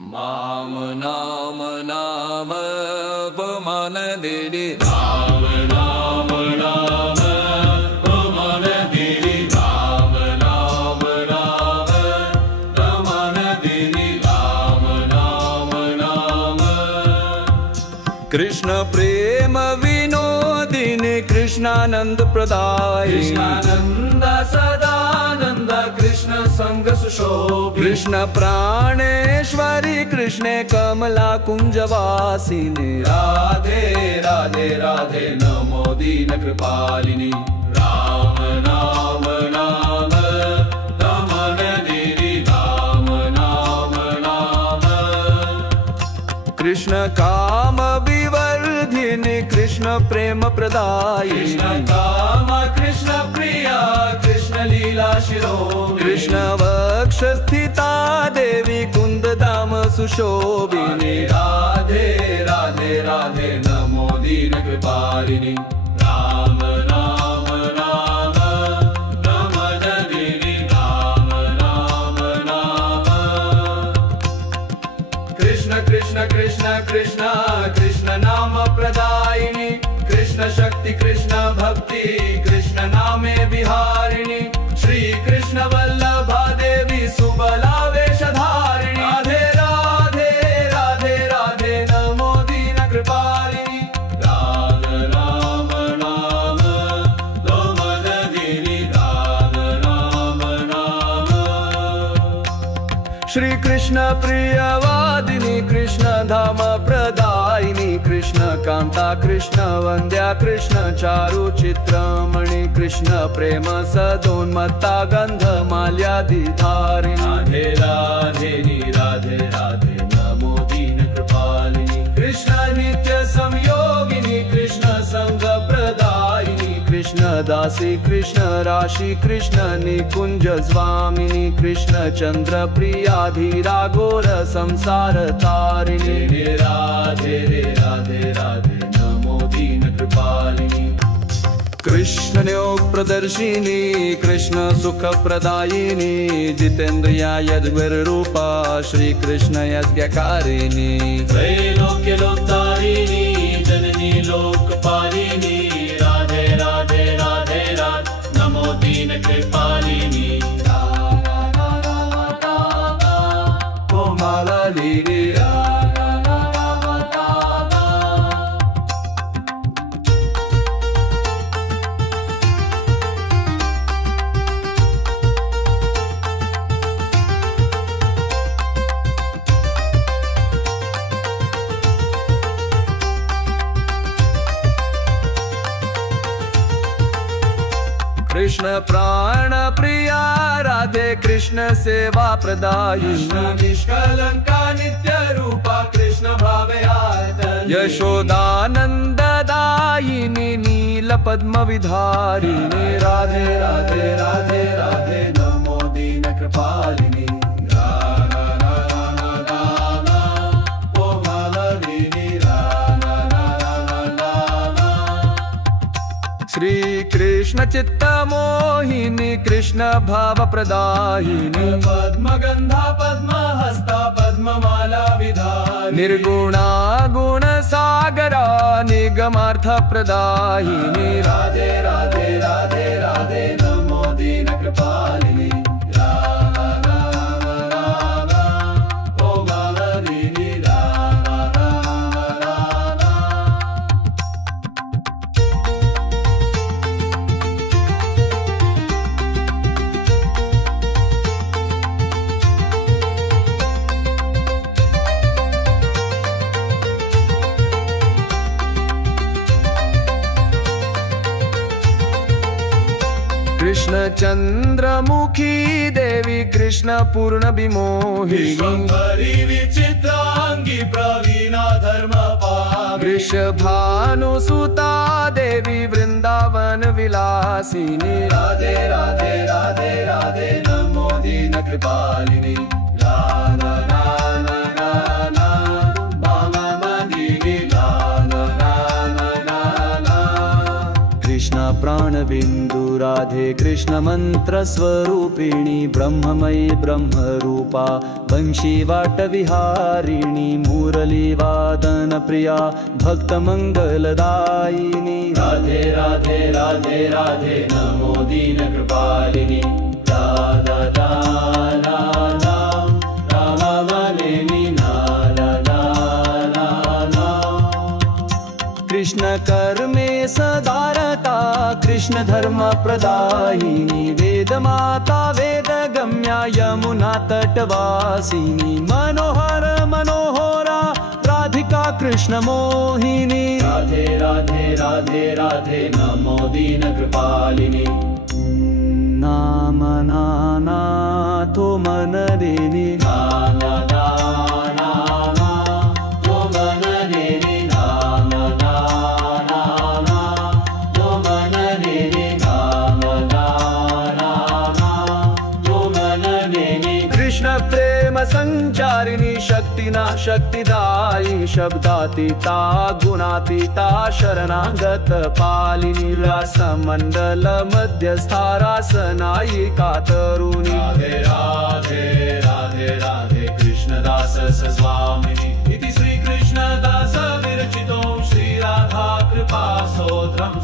माम नाम नाम पमान देरी राम नाम नाम पमान देरी राम नाम नाम पमान देरी राम नाम नाम। कृष्ण प्रेम विनोदिनी कृष्णानंद प्रदाय कृष्णानंद सदानंद कृष्ण संग सुशोभि कृष्ण प्राणेश्वरी कृष्णे कमला कुंजवासिनी राधे राधे राधे नमो दीन कृपालिनी राम नाम नाम दमन देवी राम नाम नाम। कृष्ण काम विवर्धिनी कृष्ण प्रेम प्रदायिनी कृष्ण काम कृष्ण प्रिया कृष्ण लीला शिरोमणि कृष्ण वक्ष स्थिता देवी कुंद धाम सुशोभिनी राधे राधे राधे नमो दीन कृपालिनी राम नाम नाम नमन देवी राम नाम नाम। कृष्ण कृष्ण कृष्ण कृष्ण कृष्ण नाम प्रदायिनी कृष्ण शक्ति कृष्ण भक्ति कृष्ण नामे विहारिणी श्री कृष्ण वल्लभा देवी सुबला वेशधारिणी राधे राधे राधे राधे नमो दीन कृपालिनी राम नाम नाम दमन देवी राम नाम नाम। श्री कृष्ण प्रियवादिनी कृष्ण धाम प्रदायिनी कृष्ण कांता कृष्ण वंद्या कृष्ण चारु चित्रमणि कृष्ण प्रेम सदोन्मत्ता गंध माल्यादि धारिणी राधे राधे राधे राधे नमो दीन कृपालिनी कृष्ण नित्य संयोगिनी कृष्ण संग प्रदायिनी कृष्ण दासी कृष्ण राशि कृष्ण निकुंज स्वामिनी कृष्ण चंद्र प्रिया धीरा घोर संसार तारिणी राधे राधे राधे नमो दीन कृपालिनी। कृष्ण योग प्रदर्शिनी कृष्ण सुख प्रदायिनी जितेन्द्रिया यद्विर रूपा श्री कृष्ण यज्ञकारिणी त्रैलोक्य लोकतारिणी जननी लोकपालिनी राधे राधे राधे राधे नमो दीन कृपालिनी कोमला लीली कृष्ण प्राण प्रिया राधे कृष्ण सेवा प्रदायिनी निष्कलंका नित्य रूपा कृष्ण भावयार्तनी यशोदानंद दायिनी नील पद्म विधारिणी राधे राधे राधे राधे नमो दीन कृपालिनी श्री कृष्ण चित्त मोहिनी कृष्ण भाव प्रदायिनी पद्म गंधा पद्म हस्ता पद्म माला विधानी निर्गुणा गुण सागरा निगमार्थ प्रदायिनी राधे राधे राधे राधे नमो दीन कृपालिनी कृष्ण चंद्रमुखी देवी कृष्ण पूर्ण विमोहिनी विचित्रांगी प्रवीणा धर्म वृषभानुसुता देवी वृंदावन विलासिनी राधे राधे राधे राधे नमो दीन कृपालिनी राधा राधा राधा कृष्ण प्राण बिंदु राधे कृष्ण मंत्र स्वरूपिणी ब्रह्ममयी ब्रह्मरूपा वंशीवाट विहारिणी मुरली वादन प्रिया भक्त मंगलदायिनी राधे राधे राधे राधे नमो दीन कृपालिनी राधा राधा रामालिनी कृष्ण कर्मे सदारता कृष्ण धर्म प्रदायिनी वेद माता वेद गम्या यमुना तटवासिनी मनोहर मनोहरा राधिका कृष्ण मोहिनी राधे राधे राधे राधे नमो दीन कृपालिनी नाम नाना तो मन देनी नाना नाना तो मन देनी नाना नाना तो मन देनी नाना नाना तो मन देनी कृष्ण प्रेम संचारिणी शक्तिना शक्तिदायी शब्दातीता गुणातीता शरणागत पालिनी रासमंडल मध्यस्था रासनायिका तरुणी राधे राधे राधे राधे कृष्णदास स्वामिनी इति श्री कृष्णदास विरचितो श्री राधा कृपा स्तोत्रम